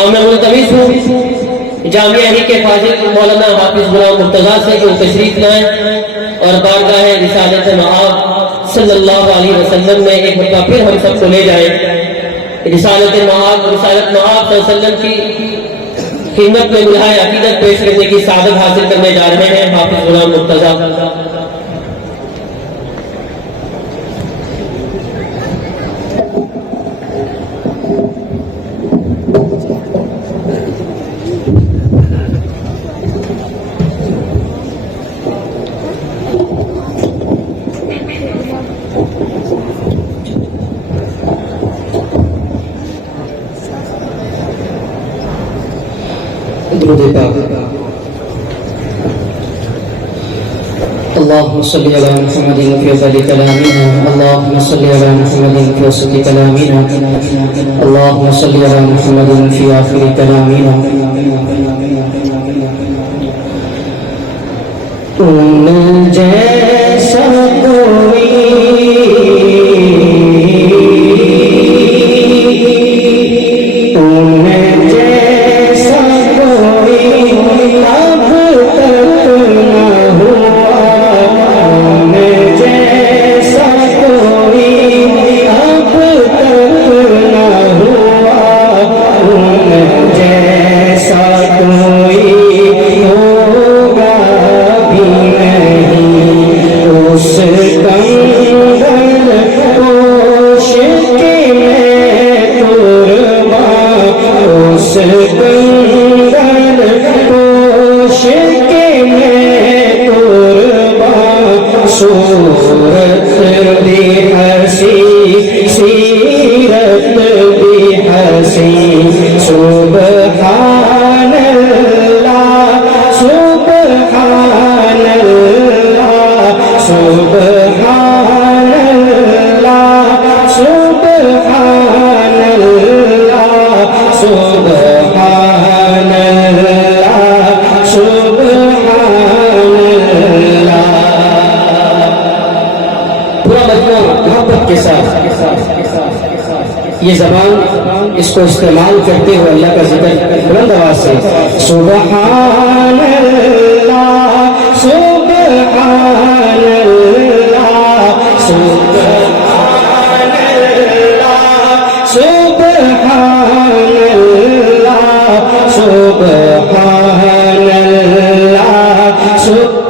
اور میں ملتمس ہوں جامعہ ہی کے فاضل مولانا حافظ غلام مرتضیٰ سے کہ وہ تشریف لائیں اور بارگاہ رسالت مآب صلی اللہ علیہ وسلم میں ایک مرتبہ پھر ہم سب کو لے جائیں۔ رسالت مآب صلی اللہ علیہ وسلم کی خدمت میں ملحۂ عقیدت پیش کرنے کی سعادت حاصل کرنے جا رہے ہیں حافظ غلام مرتضیٰ۔ درود پاک۔ اللهم صل على محمد في أول كلامنا، اللهم صل على محمد في وسط كلامنا، اللهم صل على محمد في آخر كلامنا۔ تم جیسا کوئی یہ زبان اس کو استعمال کرتے ہوئے اللہ کا ذکر بلند آواز سے سبحان اللہ سبحان اللہ سبحان اللہ سبحان اللہ سبحان اللہ سبحان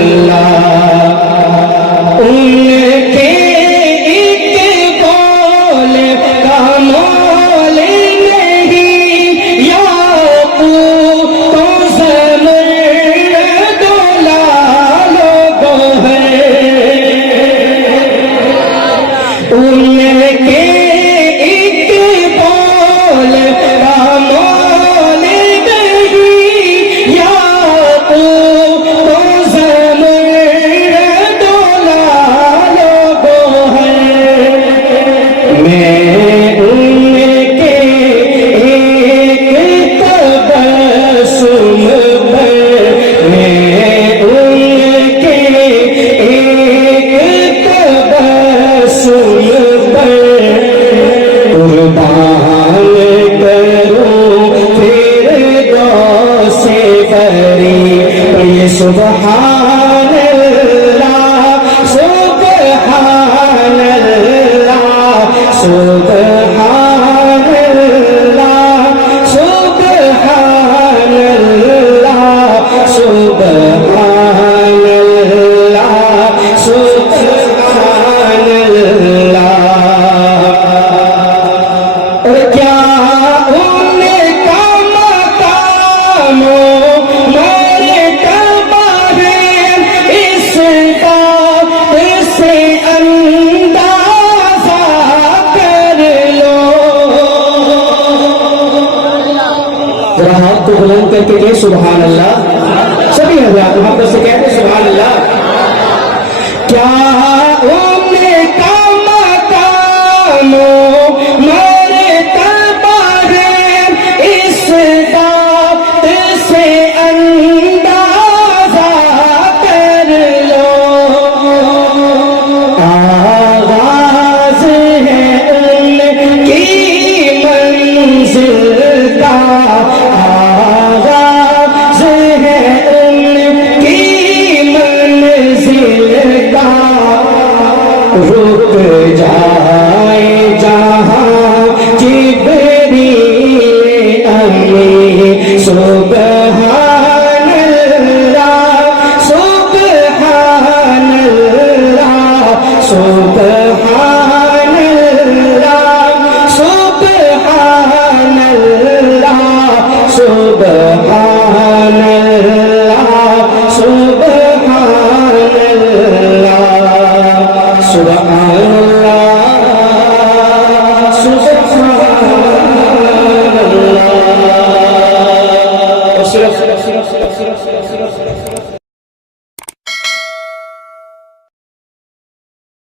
اللہ۔ سبحان اللہ سبحان اللہ سبحان اللہ سبحان اللہ سبحان اللہ سبحان اللہ۔ اور کیا ان کا مقام ہاتھ کو بلند کر کے کہ سبحان اللہ، سبھی حضرات محبت سے کہتے ہیں سبحان اللہ۔ کیا ان کا مقام مرتبہ ہے اس بات سے اندازہ کر لو، آغاز ہے ان کی منزل کا آغاز ہے ان کی منزل کا رک جائے جہاں جبریل امین سبحان اللہ سبحان اللہ سبحان اللہ سبحان اللہ سبحان اللہ سبحان اللہ سبحان اللہ سبحان اللہ.